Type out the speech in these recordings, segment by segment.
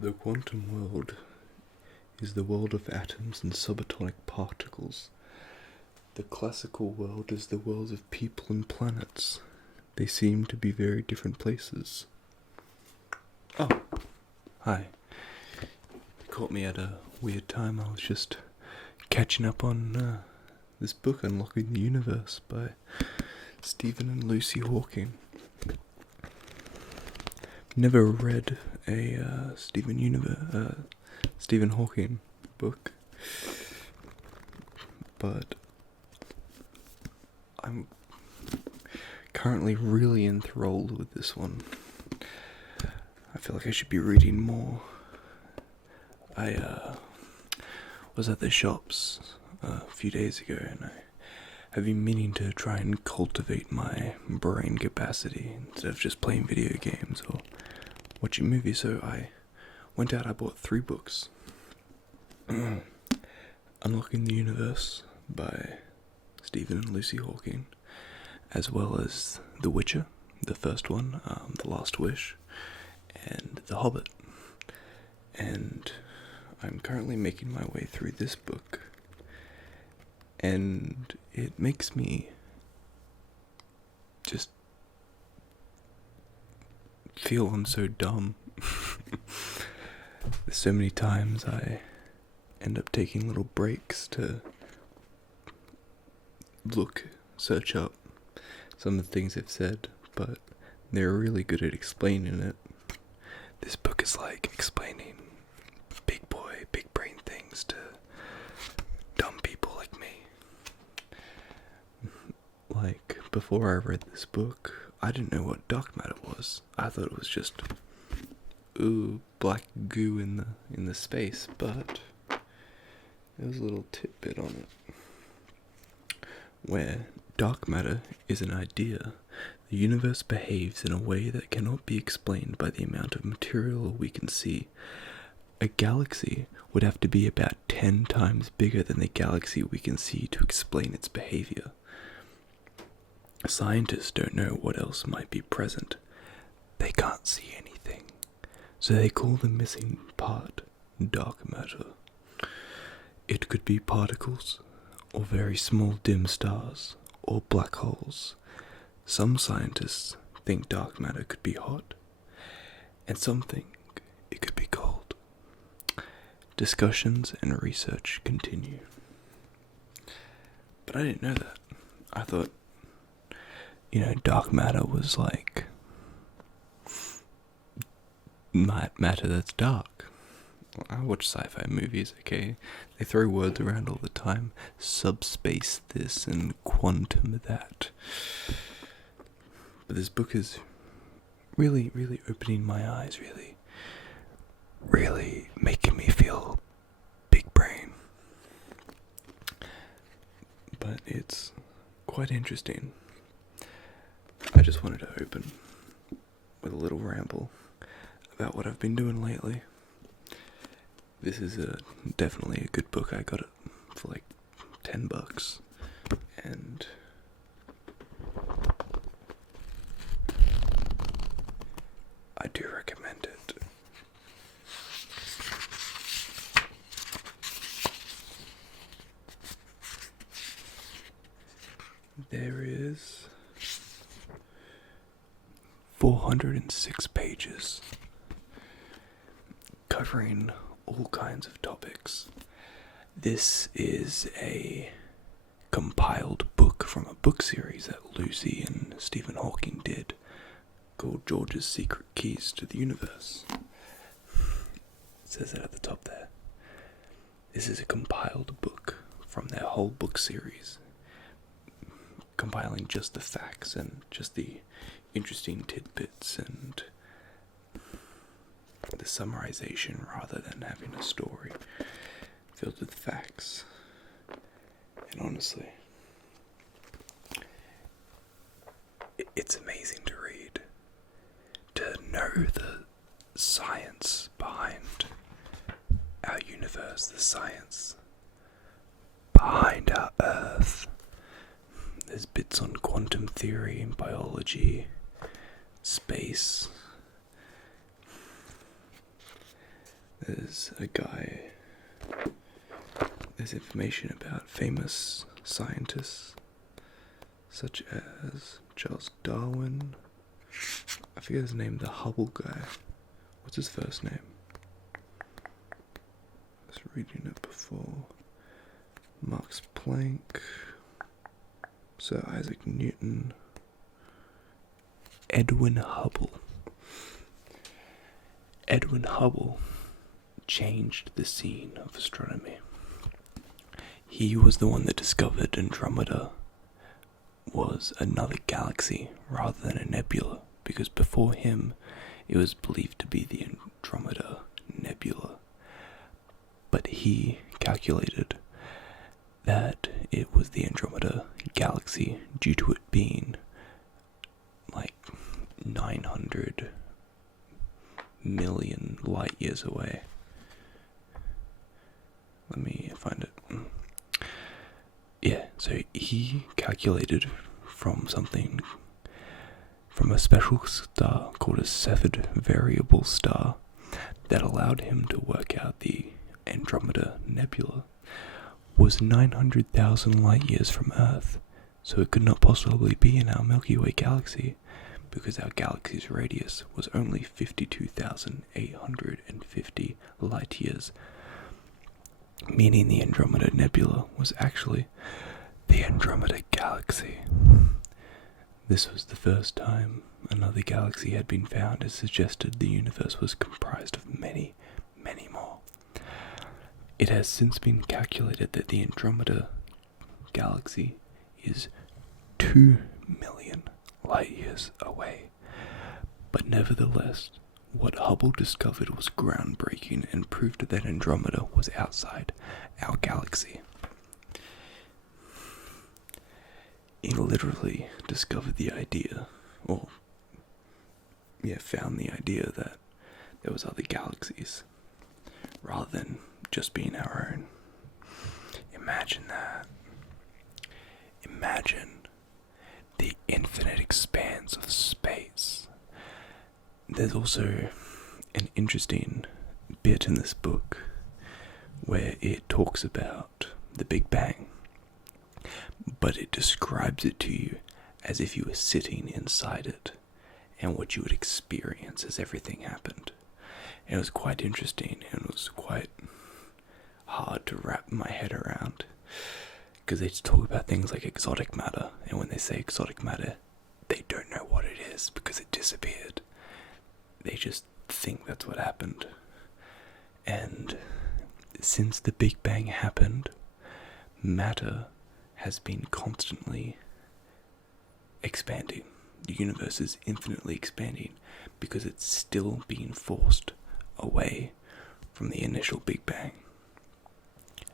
The quantum world is the world of atoms and subatomic particles. The classical world is the world of people and planets. They seem to be very different places. Oh, hi. You caught me at a weird time. I was just catching up on this book, Unlocking the Universe, by Stephen and Lucy Hawking. Never read a Stephen Hawking book, but I'm currently really enthralled with this one. I feel like I should be reading more. I was at the shops a few days ago, and I have been meaning to try and cultivate my brain capacity instead of just playing video games or watching movies. So I went out, I bought 3 books. Unlocking the Universe by Stephen and Lucy Hawking, as well as The Witcher, the first one, The Last Wish, and The Hobbit. And I'm currently making my way through this book, and it makes me just feel I'm so dumb. There's so many times I end up taking little breaks to search up some of the things they've said, but they're really good at explaining it. This book is like explaining big boy, big brain things to dumb people like me. Like, before I read this book, I didn't know what dark matter was. I thought it was just black goo in the space, but there was a little tidbit on it. Where dark matter is an idea, the universe behaves in a way that cannot be explained by the amount of material we can see. A galaxy would have to be about 10 times bigger than the galaxy we can see to explain its behavior. Scientists don't know what else might be present. They can't see anything, so they call the missing part dark matter. It could be particles, or very small dim stars, or black holes. Some scientists think dark matter could be hot, and some think it could be cold. Discussions and research continue. But I didn't know that. I thought, dark matter was like matter that's dark. I watch sci-fi movies, okay? They throw words around all the time. Subspace this and quantum that. But this book is really, really opening my eyes, really making me feel big brain. But it's quite interesting. I just wanted to open with a little ramble about what I've been doing lately. This is definitely a good book. I got it for like $10, and I do recommend it. There is 406 pages covering all kinds of topics. This is a compiled book from a book series that Lucy and Stephen Hawking did, called George's Secret Keys to the Universe. It says it at the top there. This is a compiled book from their whole book series, compiling just the facts and just the interesting tidbits and the summarization, rather than having a story filled with facts. And honestly, it's amazing to read, to know the science behind our universe, the science behind our Earth. There's bits on quantum theory and biology, space. there's a guy, there's information about famous scientists such as Charles Darwin. I forget his name, the Hubble guy. What's his first name? I was reading it before. Max Planck, Sir Isaac Newton, Edwin Hubble. Edwin Hubble changed the scene of astronomy. He was the one that discovered Andromeda was another galaxy rather than a nebula, because before him it was believed to be the Andromeda Nebula. But he calculated that it was the Andromeda Galaxy due to it being like 900 million light years away. Let me find it. Yeah, so he calculated from a special star called a Cepheid variable star that allowed him to work out the Andromeda Nebula was 900,000 light years from Earth, so it could not possibly be in our Milky Way galaxy, because our galaxy's radius was only 52,850 light years, meaning the Andromeda Nebula was actually the Andromeda Galaxy. This was the first time another galaxy had been found, as suggested the universe was comprised of many, many more. It has since been calculated that the Andromeda Galaxy is 2 million light years away. But nevertheless, what Hubble discovered was groundbreaking and proved that Andromeda was outside our galaxy. He literally discovered the idea, found the idea that there was other galaxies, rather than just being our own. Imagine that. Imagine the infinite expanse of space. There's also an interesting bit in this book where it talks about the Big Bang, but it describes it to you as if you were sitting inside it and what you would experience as everything happened. And it was quite interesting, and it was quite hard to wrap my head around, because they talk about things like exotic matter, and when they say exotic matter, they don't know what it is because it disappeared. They just think that's what happened. And since the Big Bang happened, matter has been constantly expanding. The universe is infinitely expanding because it's still being forced away from the initial Big Bang.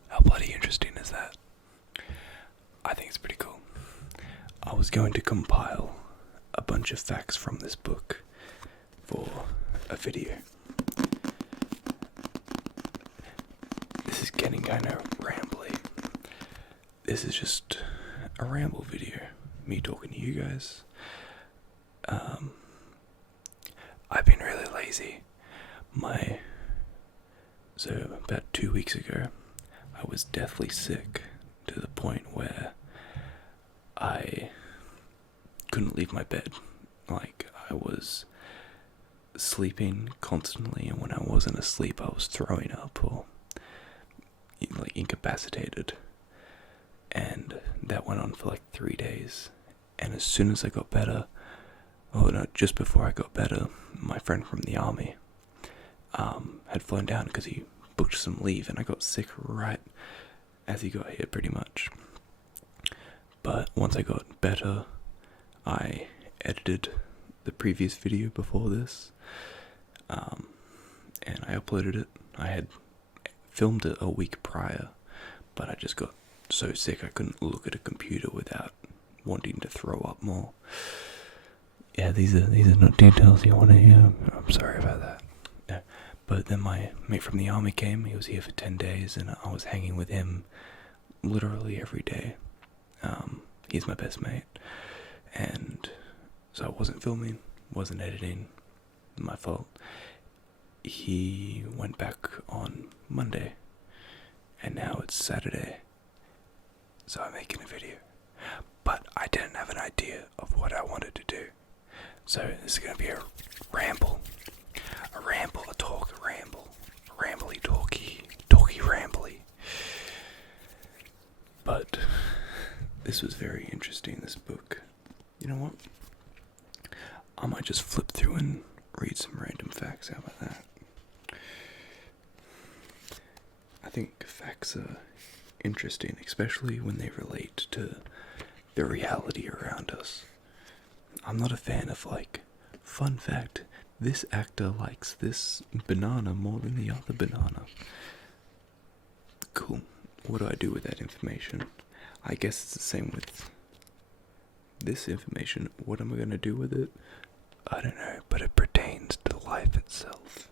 How bloody interesting is that? I think it's pretty cool. I was going to compile a bunch of facts from this book for a video. This is getting kind of rambly. This is just a ramble video, me talking to you guys. I've been really lazy. So about 2 weeks ago, I was deathly sick to the point where I couldn't leave my bed. Like, I was sleeping constantly, and when I wasn't asleep, I was throwing up or like incapacitated. And that went on for like 3 days. And as soon as I got better, just before I got better, my friend from the army had flown down because he booked some leave, and I got sick right as he got here, pretty much. But once I got better, I edited the previous video before this, and I uploaded it. I had filmed it a week prior, but I just got so sick I couldn't look at a computer without wanting to throw up more. Yeah, these are not details you want to hear. I'm sorry about that. Yeah. But then my mate from the army came. He was here for 10 days, and I was hanging with him literally every day. He's my best mate. And so I wasn't filming, wasn't editing. My fault. he went back on Monday, and now it's Saturday, so I'm making a video. But I didn't have an idea of what I wanted to do, so this is going to be a ramble, a talk, a ramble, a rambly talky rambly. But this was very interesting, this book. You know what? I might just flip through and read some random facts. How about that? I think facts are interesting, especially when they relate to the reality around us. I'm not a fan of, like, fun fact, this actor likes this banana more than the other banana. Cool. What do I do with that information? I guess it's the same with this information. What am I going to do with it? I don't know, but it pertains to life itself.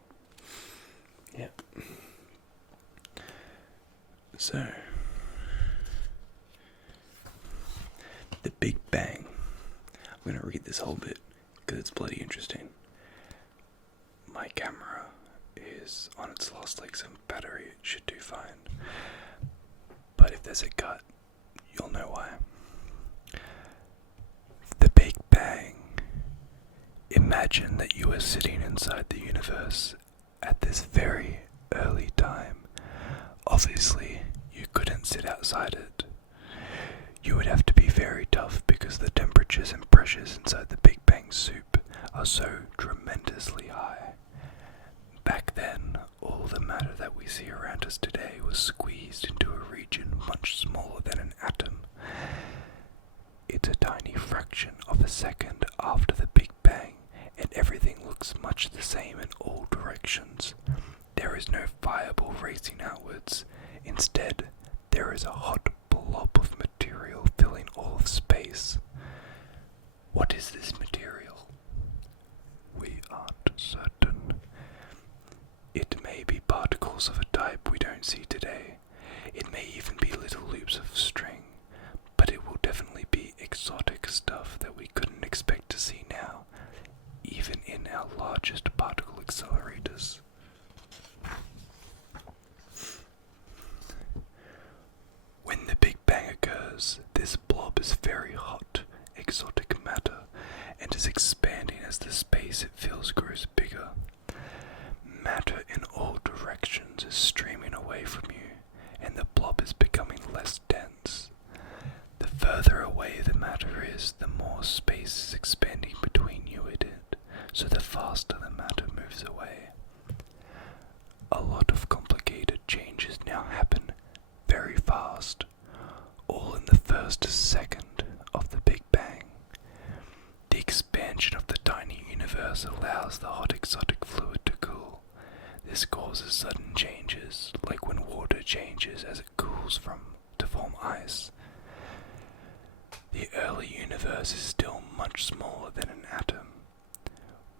Yeah. So, the Big Bang. I'm going to read this whole bit because it's bloody interesting. My camera is on its last legs of battery. It should do fine. But if there's a cut, you'll know why. The Big Bang. Imagine that you are sitting inside the universe at this very early time. Obviously, you couldn't sit outside it. You would have to be very tough because the temperatures and pressures inside the Big Bang soup are so tremendously high. Back then, all the matter that we see around us today was squeezed into a region much smaller than an atom. It's a tiny fraction of a second after the Big Bang, and everything looks much the same in all directions. There is no fireball racing outwards. Instead, there is a hot blob of material filling all of space. What is this material? We aren't certain. It may be particles of a type we don't see today. It may even be little loops of string, but it will definitely be exotic stuff that we couldn't expect to see now, even in our largest particle accelerators. When the Big Bang occurs, this blob is very hot, exotic matter, and is expanding as the space it fills grows bigger. Matter in all directions is streaming away from you, and the blob is becoming less dense. The further away the matter is, the more space is expanding between you and it, so the faster the matter moves away. A lot of complicated changes now happen very fast, all in the first second of the Big Bang. The expansion of the tiny universe allows the hot exotic fluid to cool. This causes sudden changes, like when water changes as it cools to form ice. The early universe is still much smaller than an atom.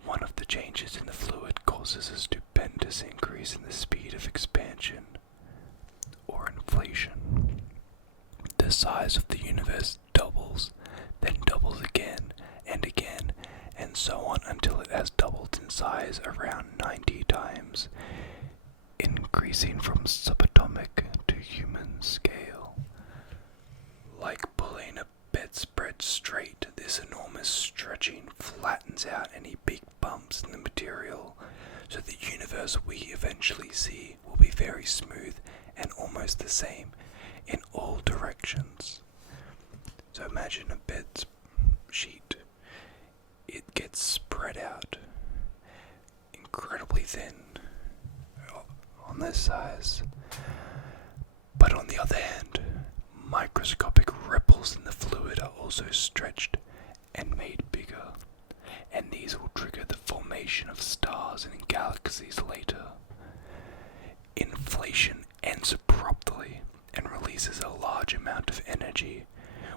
One of the changes in the fluid causes a stupendous increase in the speed of expansion, or inflation. The size of the universe doubles, then doubles again, and so on until it has doubled in size around 90 times, increasing from subatomic to human scale. Like pulling a bedspread straight, this enormous stretching flattens out any big bumps in the material, so the universe we eventually see will be very smooth and almost the same in all directions. So imagine a bed sheet. It gets spread out incredibly thin on this size, but on the other hand, microscopic ripples in the fluid are also stretched and made bigger, and these will trigger the formation of stars and galaxies later. Inflation ends abruptly and releases a large amount of energy,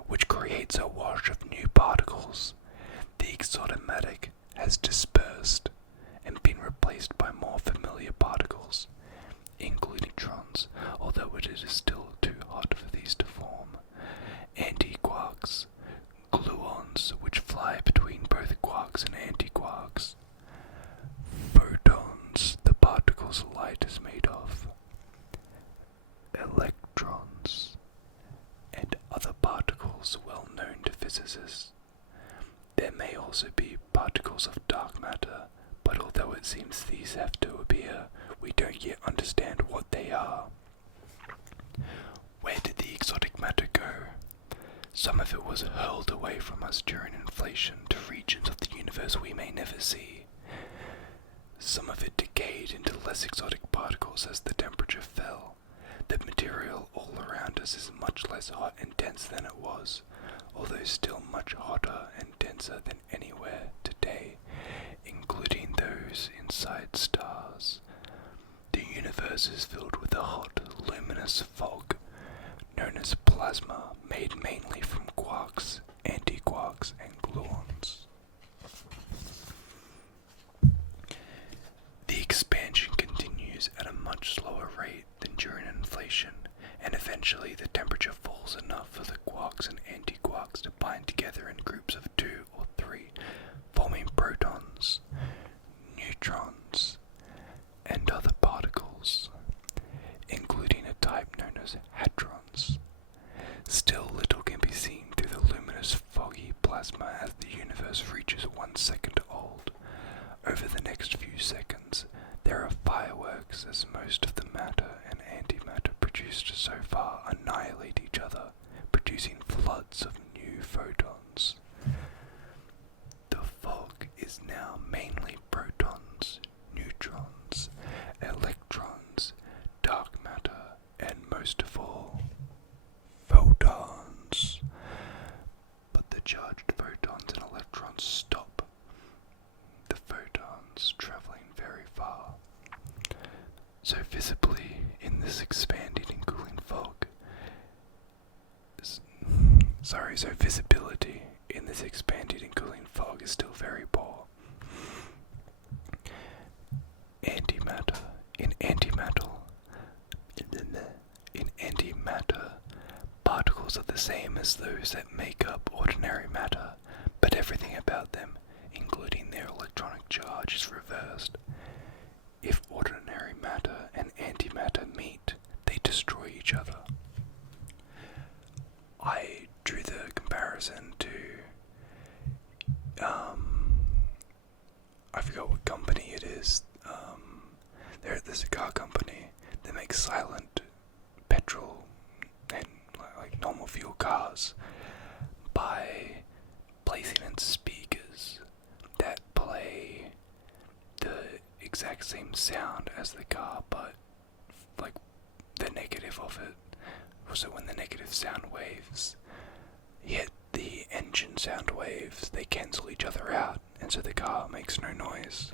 which creates a wash of new particles. The exotic has dispersed and been replaced by more familiar particles, including neutrons, although it is still too hot for these to form, antiquarks, gluons which fly between both quarks and antiquarks, photons, the particles seems these have to appear, we don't yet understand what they are. Where did the exotic matter go? Some of it was hurled away from us during inflation to regions of the universe we may never see. Some of it decayed into less exotic particles as the temperature fell. The material all around us is much less hot and dense than it was, although still much hotter and denser than anywhere today, including those inside stars. The universe is filled with a hot, luminous fog, known as plasma, made mainly from quarks, antiquarks, and gluons. The expansion continues at a much slower rate than during inflation, and eventually the temperature falls enough for the quarks and antiquarks to bind together in groups of 2 or 3, forming protons, neutrons, and other particles, including a type known as hadrons. Still little can be seen through the luminous foggy plasma as the universe reaches 1 second old. Over the next few seconds, there are fireworks as most of the matter and antimatter produced so far annihilate each other, producing floods of new photons. The fog is now mainly protons, neutrons, electrons, dark matter, and most of all, photons. But the charged photons and electrons stop. The photons traveling very far. So visibly in this expanding and cooling fog, visibility in this expanding and cooling fog is still very poor. In antimatter, particles are the same as those that make up ordinary matter, but everything about them, including their electronic charge, is reversed. If ordinary matter and antimatter meet, they destroy each other. I drew the comparison to, I forgot what company it is. There's a car company that makes silent petrol and like normal fuel cars by placing in speakers that play the exact same sound as the car, but like the negative of it. So when the negative sound waves hit the engine sound waves, they cancel each other out, and so the car makes no noise.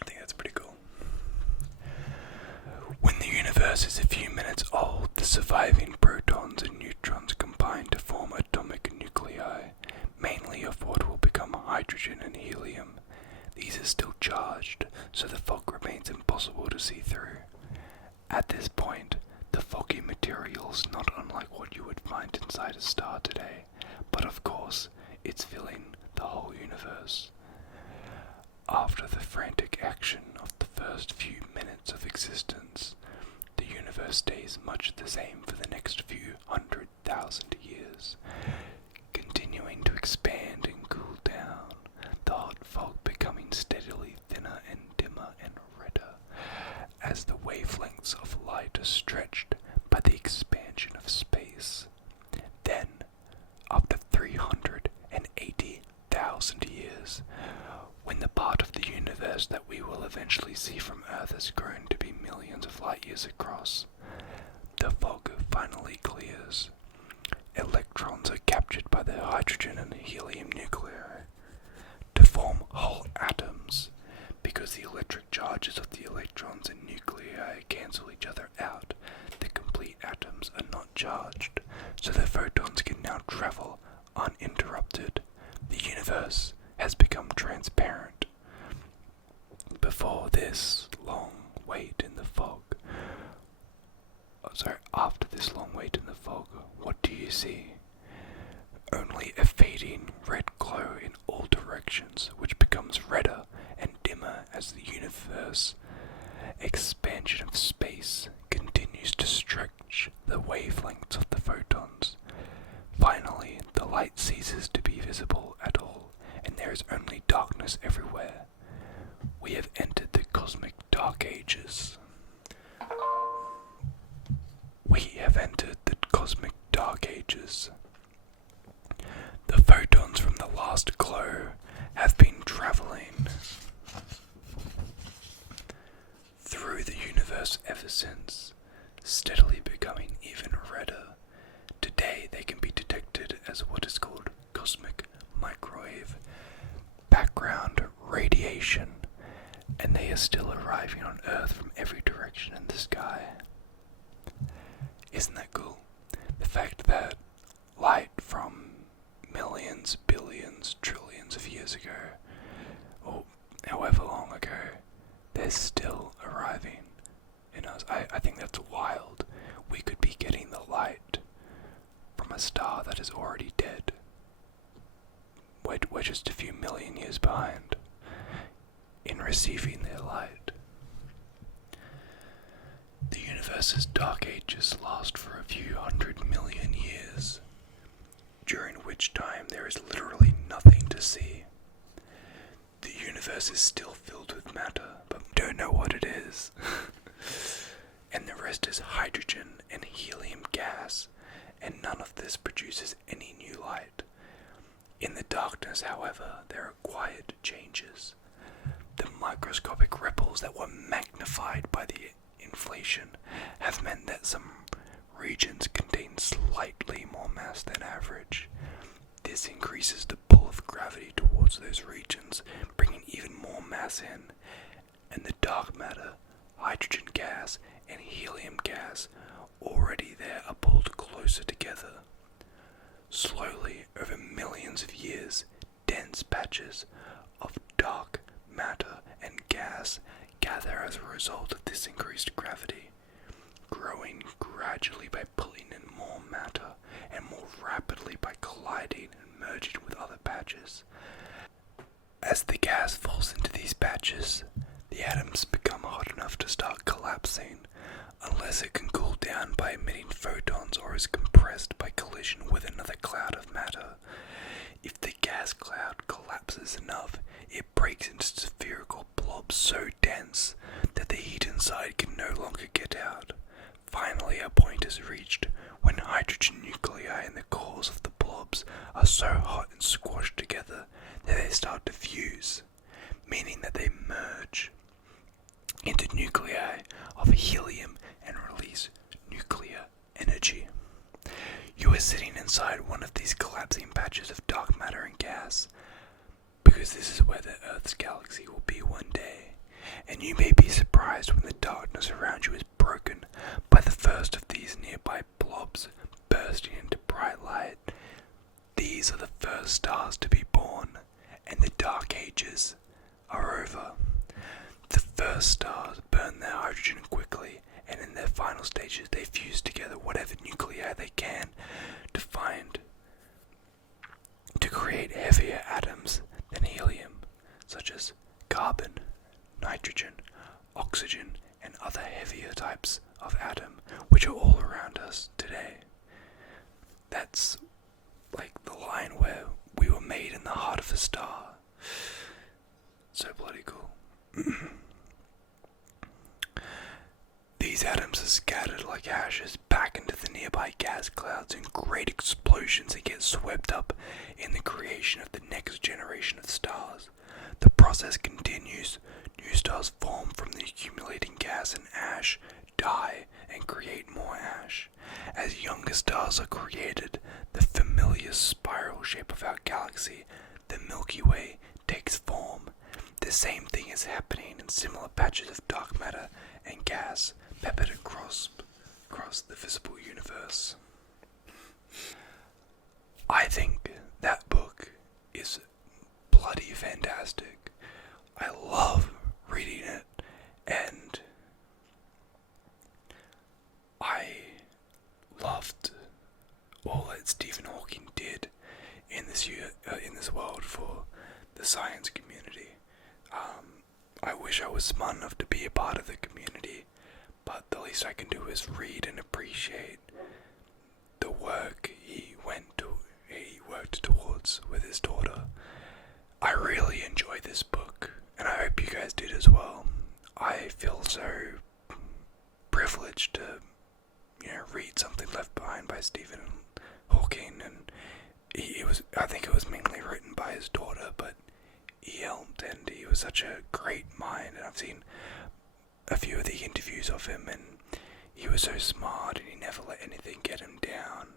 I think that's pretty cool. When the universe is a few minutes old, the surviving protons and neutrons combine to form atomic nuclei, mainly of what will become hydrogen and helium. These are still charged, so the fog remains impossible to see through. At this point, the foggy material is not unlike what you would find inside a star today, but of course, it's filling the whole universe. After the frantic action of the first few minutes of existence, the universe stays much the same for the next few 100,000 years, continuing to expand and cool down, the hot fog becoming steadily thinner and dimmer and redder, as the wavelengths of light are stretched by the expansion of space. Then, after 380,000 years, when the part of the universe that we will eventually see from Earth has grown to be millions of light years across, the fog finally clears. Electrons are captured by the hydrogen and helium nuclei to form whole atoms, because the electric charges of the electrons and nuclei cancel each other out. The complete atoms are not charged, so the photons can now travel uninterrupted. The universe has become transparent. Before this long wait in the fog, after this long wait in the fog, what do you see? Only a fading red glow in all directions, which becomes redder and dimmer as the universe expansion of space continues to stretch the wavelengths of the photons. Finally, the light ceases to be visible at all, and there is only darkness everywhere. We have entered the cosmic dark ages. We have entered the cosmic dark ages. The photons from the last glow have been traveling through the universe ever since, steadily becoming even redder. Today they can be detected as what is called cosmic microwave background radiation, and they are still arriving on Earth from every direction in the sky. Isn't that cool? The fact that light from millions, billions, trillions of years ago, or however long ago, they're still arriving in us. I think that's wild. We could be getting the light from a star that is already dead. We're just a few million years behind in receiving their light. The universe's dark ages last for a few 100 million years, during which time there is literally nothing to see. The universe is still filled with matter, but we don't know what it is. And the rest is hydrogen and helium gas, and none of this produces any new light. In the darkness, however, there are quiet changes. The microscopic ripples that were magnified by the inflation have meant that some regions contain slightly more mass than average. This increases the pull of gravity towards those regions, bringing even more mass in, and the dark matter, hydrogen gas, and helium gas already there are pulled closer together. Slowly, over millions of years, dense patches of dark matter and gas gather as a result of this increased gravity, growing gradually by pulling in more matter and more rapidly by colliding and merging with other patches. As the gas falls into these patches, the atoms become hot enough to start collapsing, unless it can cool down by emitting photons or is compressed by collision with another cloud of matter. If the gas cloud collapses enough, it breaks into spherical blobs so dense that the heat inside can no longer get out. Finally, a point is reached when hydrogen nuclei in the cores of the blobs are so hot and squashed together that they start to fuse, meaning that they merge into nuclei of helium and release nuclear energy. You are sitting inside one of these collapsing patches of dark matter and gas, because this is where the Earth's galaxy will be one day, and you may be surprised when the darkness around you is broken by the first of these nearby blobs bursting into bright light. These are the first stars to be born, and the dark ages are over. The first stars burn their hydrogen quickly, and in their final stages they fuse together whatever nuclei they can to create heavier atoms than helium, such as carbon, nitrogen, oxygen, and other heavier types of atom, which are all around us today. That's like the line where we were made in the heart of a star. So bloody cool. These atoms are scattered like ashes back into the nearby gas clouds in great explosions and get swept up in the creation of the next generation of stars. The process continues. New stars form from the accumulating gas and ash, die, and create more ash. As younger stars are created, the familiar spiral shape of our galaxy, the Milky Way, takes form. The same thing is happening in similar patches of dark matter and gas peppered across the visible universe. I think that book is bloody fantastic. I love reading it, and I loved all that Stephen Hawking did in this world for the science community. I wish I was smart enough to be a part of the community, but the least I can do is read and appreciate the work he worked towards with his daughter. I really enjoy this book, and I hope you guys did as well. I feel so privileged to, read something left behind by Stephen Hawking, and I think it was mainly written by his daughter, but he helped, and he was such a great mind, and I've seen a few of the interviews of him, and he was so smart, and he never let anything get him down.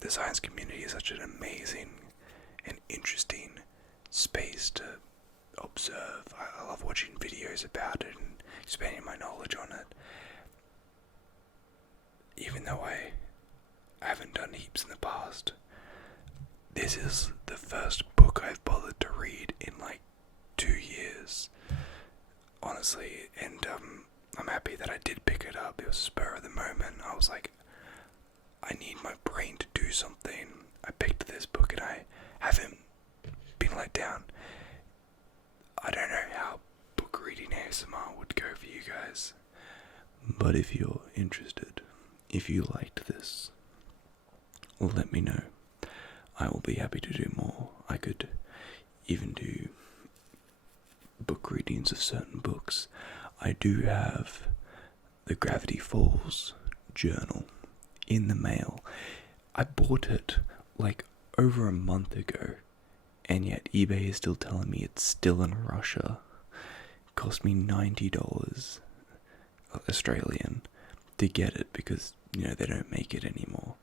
The science community is such an amazing and interesting space to observe. I love watching videos about it and expanding my knowledge on it. Even though I haven't done heaps in the past, this is the first book I've bothered to read in like 2 years, honestly, and I'm happy that I did pick it up. It was a spur of the moment. I was like, I need my brain to do something. I picked this book and I haven't been let down. I don't know how book reading ASMR would go for you guys, but if you're interested, if you liked this, let me know. I will be happy to do more. I could even do book readings of certain books. I do have the Gravity Falls journal in the mail. I bought it like over a month ago, and yet eBay is still telling me it's still in Russia. It cost me $90 Australian to get it because, they don't make it anymore.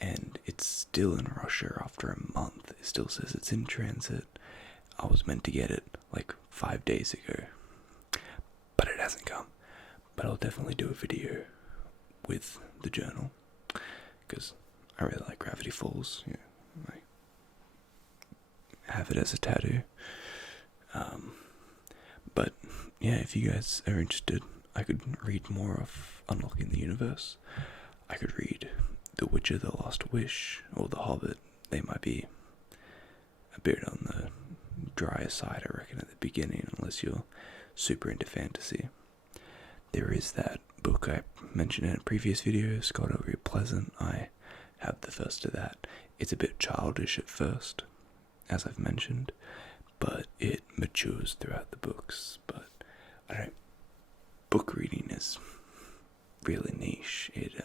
And it's still in Russia after a month. It still says it's in transit. I was meant to get it like 5 days ago, but it hasn't come. But I'll definitely do a video with the journal, because I really like Gravity Falls. I have it as a tattoo. But yeah, if you guys are interested, I could read more of Unlocking the Universe. I could read The Witcher, The Last Wish, or The Hobbit. They might be a bit on the drier side, I reckon, at the beginning, unless you're super into fantasy. There is that book I mentioned in a previous video, Scott O'Reilly Pleasant. I have the first of that. It's a bit childish at first, as I've mentioned, but it matures throughout the books. But I don't. Book reading is really niche. It's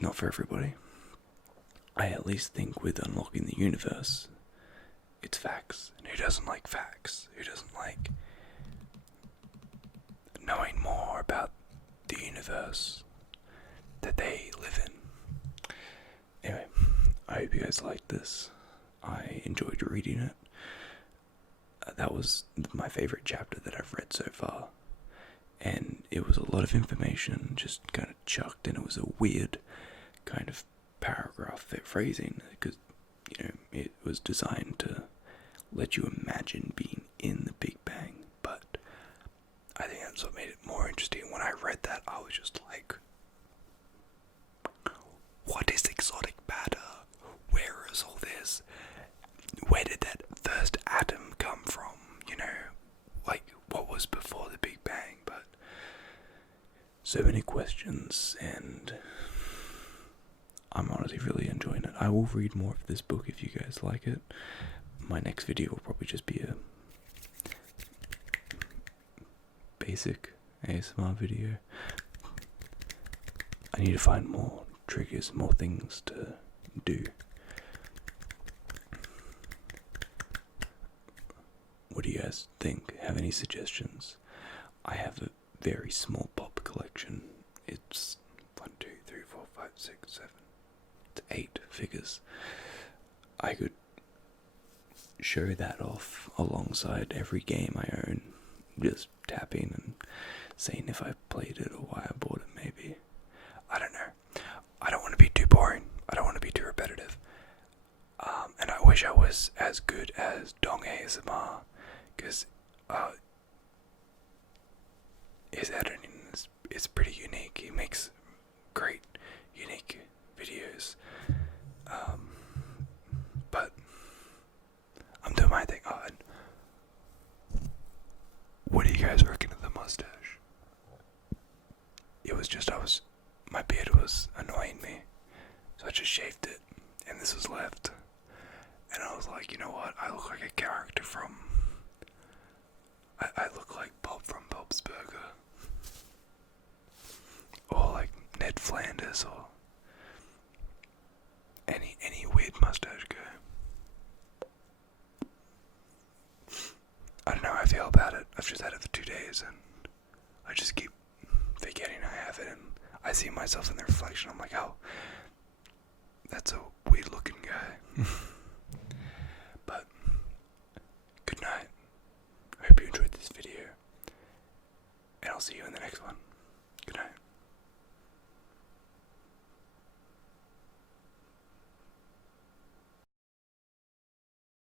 not for everybody. I at least think with Unlocking the Universe, it's facts. And who doesn't like facts? Who doesn't like knowing more about the universe that they live in? Anyway, I hope you guys liked this. I enjoyed reading it. That was my favorite chapter that I've read so far. And it was a lot of information just kind of chucked, and it was a weird kind of paragraph phrasing, because, it was designed to let you imagine being in the Big Bang. But I think that's what made it more interesting. When I read that, I was just like, what is exotic matter? Where is all this? Where did that first atom come from? Like, what was before the Big Bang? But so many questions, and I'm honestly really enjoying it. I will read more of this book if you guys like it. My next video will probably just be a basic ASMR video. I need to find more triggers, more things to do. What do you guys think? Have any suggestions? I have a very small pop collection. It's 1, 2, 3, 4, 5, 6, 7. It's 8 figures. I could show that off alongside every game I own, just tapping and saying if I played it or why I bought it, maybe. I don't know. I don't want to be too boring. I don't want to be too repetitive. And I wish I was as good as Dong ASMR, because his editing is pretty unique. He makes great, unique videos. But I'm doing my thing. What do you guys reckon of the mustache? It was just, my beard was annoying me, so I just shaved it, and this was left. And I was like, you know what? I look like a character from I've just had it for 2 days, and I just keep forgetting I have it, and I see myself in the reflection. I'm like, oh, that's a weird looking guy. But, good night. I hope you enjoyed this video, and I'll see you in the next one.